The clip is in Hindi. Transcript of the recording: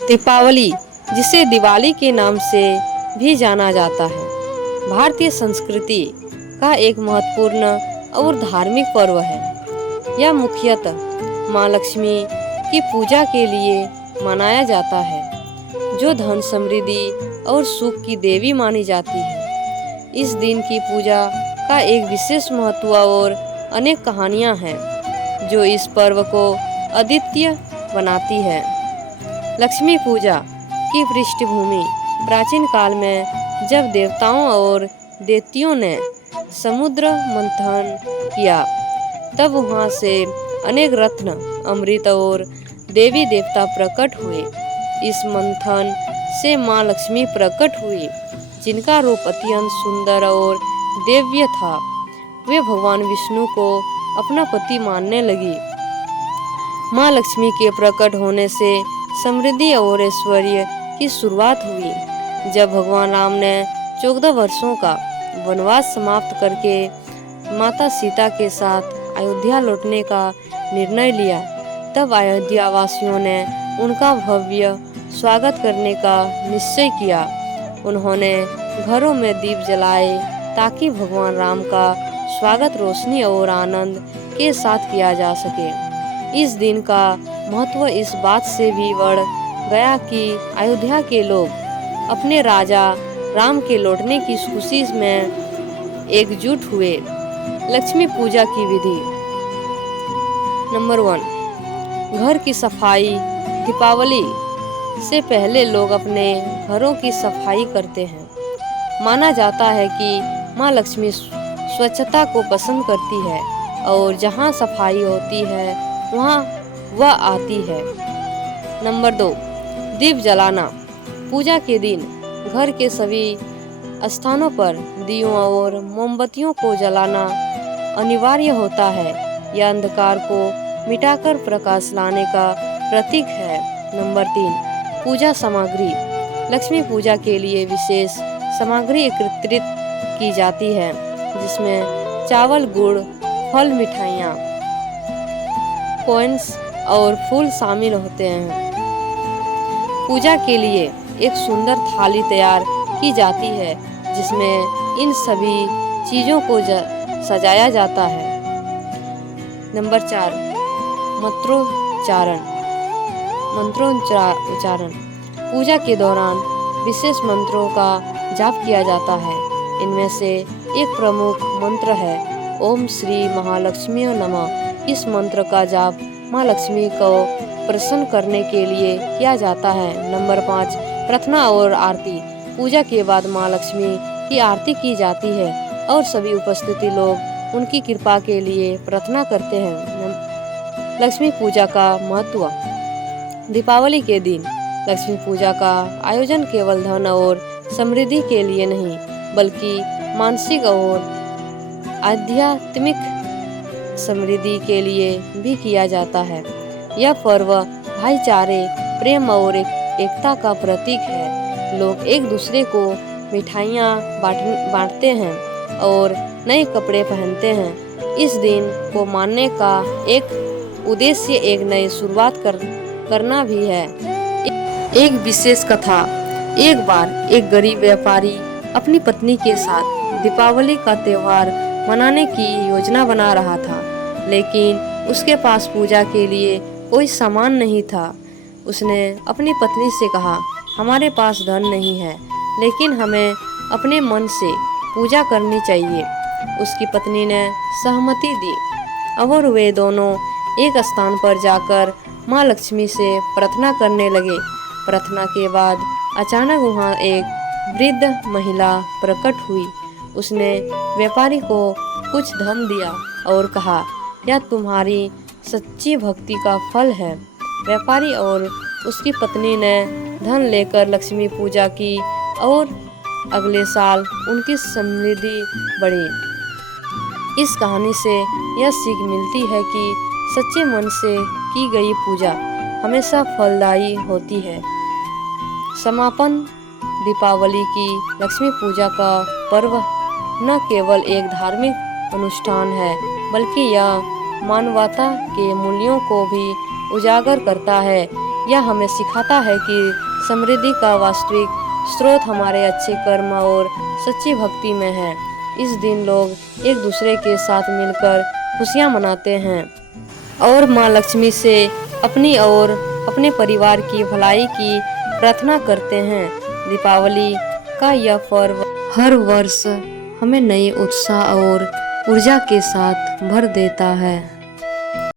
दीपावली, जिसे दिवाली के नाम से भी जाना जाता है, भारतीय संस्कृति का एक महत्वपूर्ण और धार्मिक पर्व है। यह मुख्यतः माँ लक्ष्मी की पूजा के लिए मनाया जाता है, जो धन समृद्धि और सुख की देवी मानी जाती है। इस दिन की पूजा का एक विशेष महत्व और अनेक कहानियाँ हैं, जो इस पर्व को अद्वितीय बनाती है। लक्ष्मी पूजा की पृष्ठभूमि प्राचीन काल में, जब देवताओं और देवतियों ने समुद्र मंथन किया, तब वहां से अनेक रत्न, अमृत और देवी देवता प्रकट हुए। इस मंथन से माँ लक्ष्मी प्रकट हुई, जिनका रूप अत्यंत सुंदर और दिव्य था। वे भगवान विष्णु को अपना पति मानने लगी। माँ लक्ष्मी के प्रकट होने से समृद्धि और ऐश्वर्य की शुरुआत हुई। जब भगवान राम ने 14 वर्षों का वनवास समाप्त करके माता सीता के साथ अयोध्या लौटने का निर्णय लिया, तब अयोध्या वासियों ने उनका भव्य स्वागत करने का निश्चय किया। उन्होंने घरों में दीप जलाए ताकि भगवान राम का स्वागत रोशनी और आनंद के साथ किया जा सके। इस दिन का महत्व इस बात से भी बढ़ गया कि अयोध्या के लोग अपने राजा राम के लौटने की खुशी में एकजुट हुए। लक्ष्मी पूजा की विधि। नंबर 1, घर की सफाई। दीपावली से पहले लोग अपने घरों की सफाई करते हैं। माना जाता है कि माँ लक्ष्मी स्वच्छता को पसंद करती है और जहाँ सफाई होती है वहाँ वह आती है। नंबर 2, दीप जलाना। पूजा के दिन घर के सभी स्थानों पर दियों और मोमबत्तियों को जलाना अनिवार्य होता है। यह अंधकार को मिटाकर प्रकाश लाने का प्रतीक है। नंबर 3, पूजा सामग्री। लक्ष्मी पूजा के लिए विशेष सामग्री एकत्रित की जाती है, जिसमें चावल, गुड़, फल, मिठाइयाँ, कॉइन्स और फूल शामिल होते हैं। पूजा के लिए एक सुंदर थाली तैयार की जाती है, जिसमें इन सभी चीज़ों को सजाया जाता है। नंबर 4, मंत्रोच्चारण। पूजा के दौरान विशेष मंत्रों का जाप किया जाता है। इनमें से एक प्रमुख मंत्र है ओम श्री महालक्ष्मी नमः। इस मंत्र का जाप माँ लक्ष्मी को प्रसन्न करने के लिए किया जाता है। नंबर 5, प्रार्थना और आरती। पूजा के बाद माँ लक्ष्मी की आरती की जाती है और सभी उपस्थित लोग उनकी कृपा के लिए प्रार्थना करते हैं। लक्ष्मी पूजा का महत्व। दीपावली के दिन लक्ष्मी पूजा का आयोजन केवल धन और समृद्धि के लिए नहीं, बल्कि मानसिक और आध्यात्मिक समृद्धि के लिए भी किया जाता है। यह पर्व भाईचारे, प्रेम और एकता का प्रतीक है। लोग एक दूसरे को मिठाइयाँ बांटते हैं और नए कपड़े पहनते हैं। इस दिन को मानने का एक उद्देश्य एक नई शुरुआत करना भी है। एक विशेष कथा। एक बार एक गरीब व्यापारी अपनी पत्नी के साथ दीपावली का त्योहार मनाने की योजना बना रहा था, लेकिन उसके पास पूजा के लिए कोई सामान नहीं था। उसने अपनी पत्नी से कहा, हमारे पास धन नहीं है, लेकिन हमें अपने मन से पूजा करनी चाहिए। उसकी पत्नी ने सहमति दी और वे दोनों एक स्थान पर जाकर माँ लक्ष्मी से प्रार्थना करने लगे। प्रार्थना के बाद अचानक वहाँ एक वृद्ध महिला प्रकट हुई। उसने व्यापारी को कुछ धन दिया और कहा, यह तुम्हारी सच्ची भक्ति का फल है। व्यापारी और उसकी पत्नी ने धन लेकर लक्ष्मी पूजा की और अगले साल उनकी समृद्धि बढ़ी। इस कहानी से यह सीख मिलती है कि सच्चे मन से की गई पूजा हमेशा फलदायी होती है। समापन। दीपावली की लक्ष्मी पूजा का पर्व न केवल एक धार्मिक अनुष्ठान है, बल्कि यह मानवता के मूल्यों को भी उजागर करता है। यह हमें सिखाता है कि समृद्धि का वास्तविक स्रोत हमारे अच्छे कर्म और सच्ची भक्ति में है। इस दिन लोग एक दूसरे के साथ मिलकर खुशियाँ मनाते हैं और माँ लक्ष्मी से अपनी और अपने परिवार की भलाई की प्रार्थना करते हैं। दीपावली का यह पर्व हर वर्ष हमें नए उत्साह और ऊर्जा के साथ भर देता है।